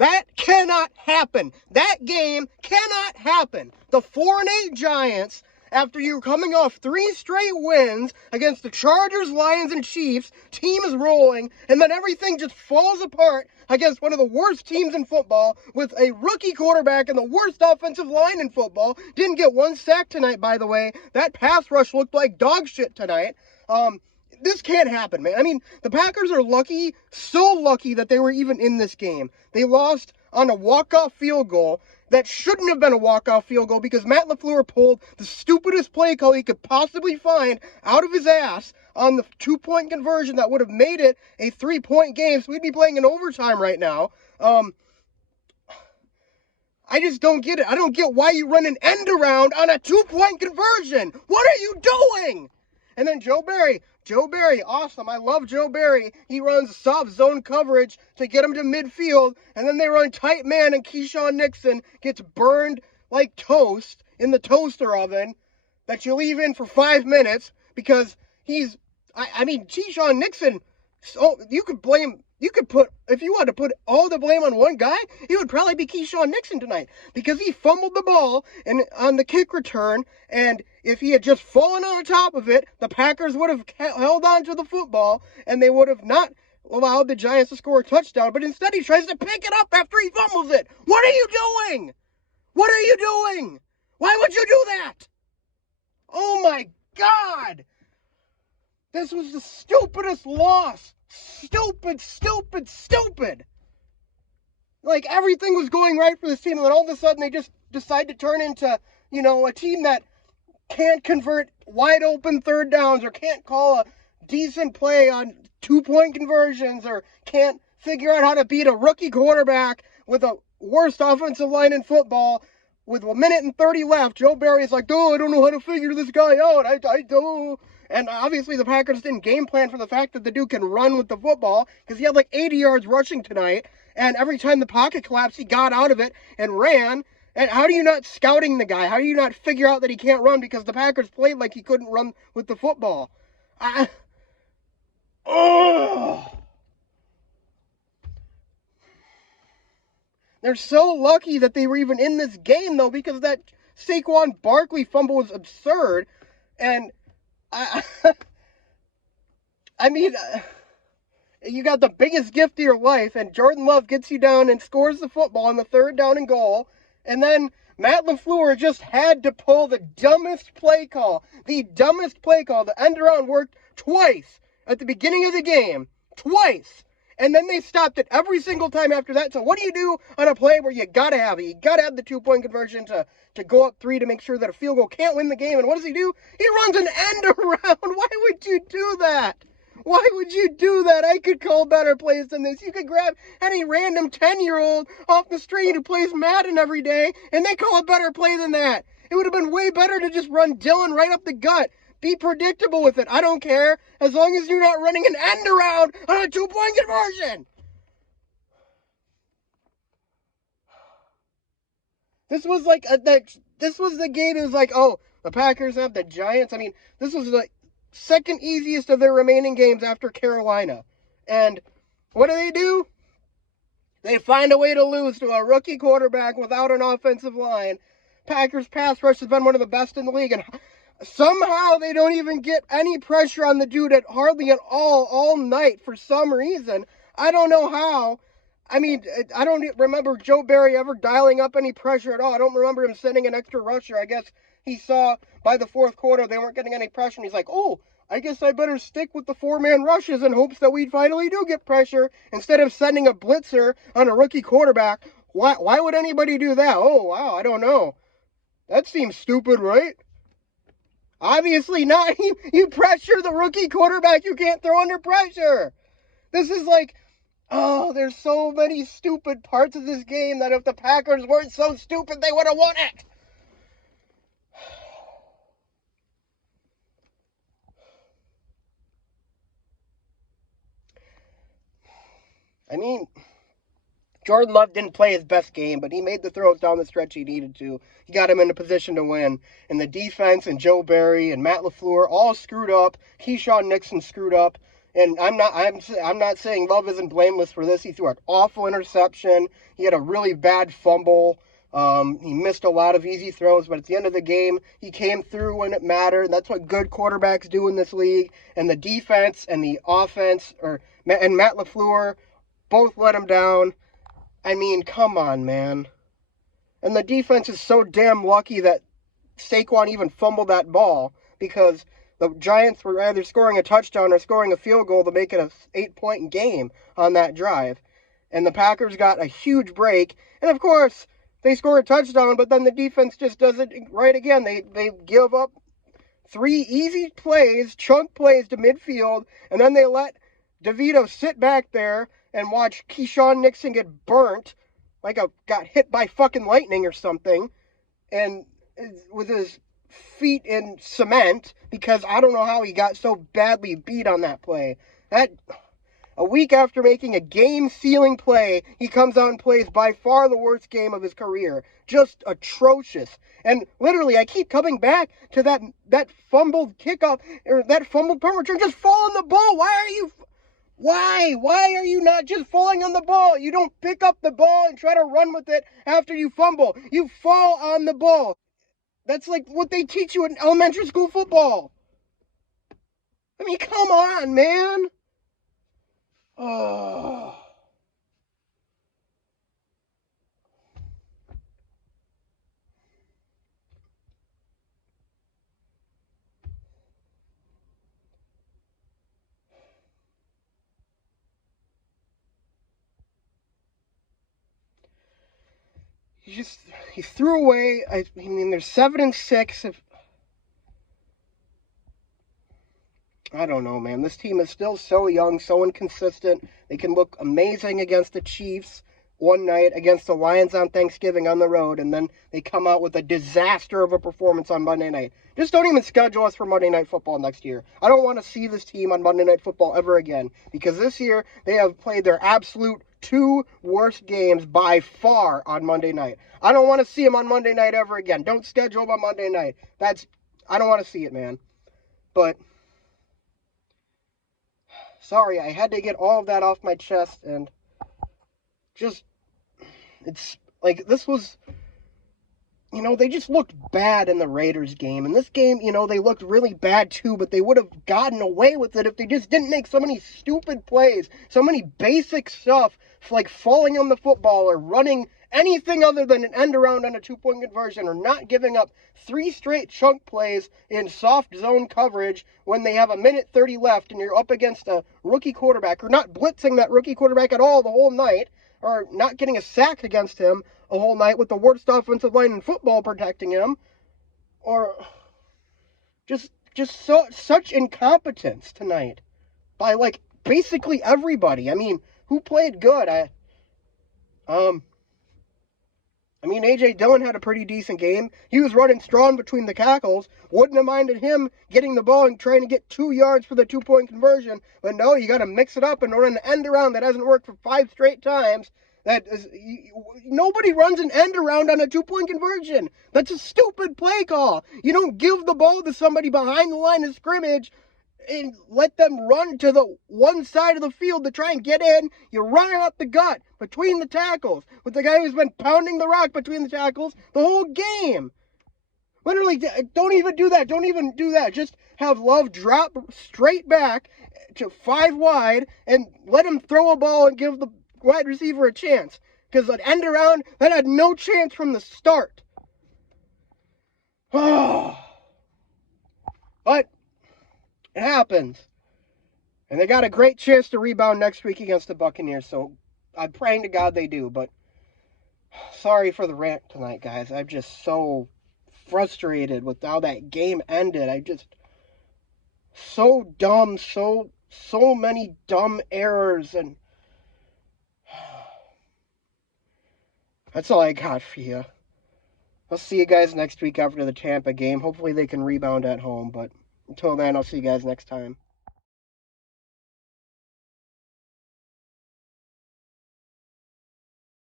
That cannot happen. That game cannot happen. The 4-8 Giants, after you coming off 3 straight wins against the Chargers, Lions, and Chiefs, team is rolling, and then everything just falls apart against one of the worst teams in football with a rookie quarterback and the worst offensive line in football. Didn't get 1 sack tonight, by the way. That pass rush looked like dog shit tonight. This can't happen, man. I mean, the Packers are lucky, so lucky that they were even in this game. They lost on a walk-off field goal that shouldn't have been a walk-off field goal because Matt LaFleur pulled the stupidest play call he could possibly find out of his ass on the 2-point conversion that would have made it a 3-point game, so we'd be playing in overtime right now. I just don't get it. I don't get why you run an end around on a 2-point conversion. What are you doing? And then Joe Barry, awesome. I love Joe Barry. He runs soft zone coverage to get him to midfield, and then they run tight man, and Keyshawn Nixon gets burned like toast in the toaster oven that you leave in for 5 minutes because he's, I mean, Keyshawn Nixon, so you could put, if you wanted to put all the blame on one guy, it would probably be Keyshawn Nixon tonight because he fumbled the ball on the kick return, and if he had just fallen on top of it, the Packers would have held on to the football, and they would have not allowed the Giants to score a touchdown, but instead he tries to pick it up after he fumbles it. What are you doing? What are you doing? Why would you do that? Oh my God! This was the stupidest loss. Stupid. Like, everything was going right for this team, and then all of a sudden they just decide to turn into, you know, a team that can't convert wide open third downs or can't call a decent play on 2-point conversions or can't figure out how to beat a rookie quarterback with a worst offensive line in football. With 1:30 left, Joe Barry is like, oh, I don't know how to figure this guy out. I don't. And obviously the Packers didn't game plan for the fact that the dude can run with the football because he had like 80 yards rushing tonight. And every time the pocket collapsed, he got out of it and ran. And how do you not scouting the guy? How do you not figure out that he can't run because the Packers played like he couldn't run with the football? They're so lucky that they were even in this game, though, because that Saquon Barkley fumble was absurd. And I mean, you got the biggest gift of your life, and Jordan Love gets you down and scores the football on the 3rd down and goal. And then Matt LaFleur just had to pull the dumbest play call. The dumbest play call. The end around worked twice at the beginning of the game. Twice. And then they stopped it every single time after that. So what do you do on a play where you got to have it? You got to have the 2-point conversion to go up 3 to make sure that a field goal can't win the game. And what does he do? He runs an end around. Why would you do that? Why would you do that? I could call better plays than this. You could grab any random 10-year-old off the street who plays Madden every day, and they call a better play than that. It would have been way better to just run Dylan right up the gut. Be predictable with it. I don't care. As long as you're not running an end around on a 2-point conversion. This was like this was the game. It was like, oh, the Packers have the Giants. I mean, this was the second easiest of their remaining games after Carolina. And what do? They find a way to lose to a rookie quarterback without an offensive line. Packers pass rush has been one of the best in the league, and somehow they don't even get any pressure on the dude hardly at all night for some reason. I don't know how. I mean, I don't remember Joe Barry ever dialing up any pressure at all. I don't remember him sending an extra rusher. I guess he saw by the 4th quarter they weren't getting any pressure, and he's like, oh, I guess I better stick with the 4-man rushes in hopes that we finally do get pressure instead of sending a blitzer on a rookie quarterback. Why would anybody do that? Oh, wow, I don't know. That seems stupid, right? Obviously not. You pressure the rookie quarterback. You can't throw under pressure. This is like, oh, there's so many stupid parts of this game that if the Packers weren't so stupid, they would have won it. I mean, Jordan Love didn't play his best game, but he made the throws down the stretch he needed to. He got him in a position to win. And the defense and Joe Barry and Matt LaFleur all screwed up. Keyshawn Nixon screwed up. And I'm not saying Love isn't blameless for this. He threw an awful interception. He had a really bad fumble. He missed a lot of easy throws, but at the end of the game, he came through when it mattered. And that's what good quarterbacks do in this league. And the defense and the offense, and Matt LaFleur, both let him down. I mean, come on, man. And the defense is so damn lucky that Saquon even fumbled that ball, because the Giants were either scoring a touchdown or scoring a field goal to make it a 8-point game on that drive. And the Packers got a huge break. And of course, they score a touchdown, but then the defense just does it right again. They give up 3 easy plays, chunk plays to midfield, and then they let DeVito sit back there and watch Keyshawn Nixon get burnt like got hit by fucking lightning or something, and with his feet in cement, because I don't know how he got so badly beat on that play. A week after making a game-sealing play, he comes out and plays by far the worst game of his career. Just atrocious. And literally, I keep coming back to that fumbled kickoff, or that fumbled punt return. Just fall on the ball. Why are you not just falling on the ball? You don't pick up the ball and try to run with it after you fumble. You fall on the ball. That's like what they teach you in elementary school football. I mean, come on, man. Oh. He threw away. I mean, there's 7-6. I don't know, man. This team is still so young, so inconsistent. They can look amazing against the Chiefs one night, against the Lions on Thanksgiving on the road, and then they come out with a disaster of a performance on Monday night. Just don't even schedule us for Monday Night Football next year. I don't want to see this team on Monday Night Football ever again, because this year they have played their absolute 2 worst games by far on Monday night. I don't want to see them on Monday night ever again. Don't schedule them on Monday night. I don't want to see it, man. But sorry, I had to get all of that off my chest, and it's like, this was, they just looked bad in the Raiders game. And this game, they looked really bad too, but they would have gotten away with it if they just didn't make so many stupid plays, so many basic stuff, like falling on the football or running anything other than an end around on a 2-point conversion, or not giving up 3 straight chunk plays in soft zone coverage when they have 1:30 left and you're up against a rookie quarterback, or not blitzing that rookie quarterback at all the whole night, or not getting a sack against him a whole night with the worst offensive line in football protecting him, or just such incompetence tonight by, like, basically everybody. I mean, who played good? A.J. Dillon had a pretty decent game. He was running strong between the tackles. Wouldn't have minded him getting the ball and trying to get 2 yards for the 2-point conversion. But no, you got to mix it up and run an end around that hasn't worked for 5 straight times. Nobody runs an end around on a 2-point conversion. That's a stupid play call. You don't give the ball to somebody behind the line of scrimmage and let them run to the one side of the field to try and get in. You're running up the gut between the tackles with the guy who's been pounding the rock between the tackles the whole game. Literally, don't even do that. Don't even do that. Just have Love drop straight back to 5 wide and let him throw a ball and give the wide receiver a chance. Because an end around, that had no chance from the start. But it happens. And they got a great chance to rebound next week against the Buccaneers, so I'm praying to God they do. But sorry for the rant tonight, guys. I'm just so frustrated with how that game ended. So dumb, so many dumb errors, and that's all I got for you. I'll see you guys next week after the Tampa game. Hopefully they can rebound at home, but until then, I'll see you guys next time.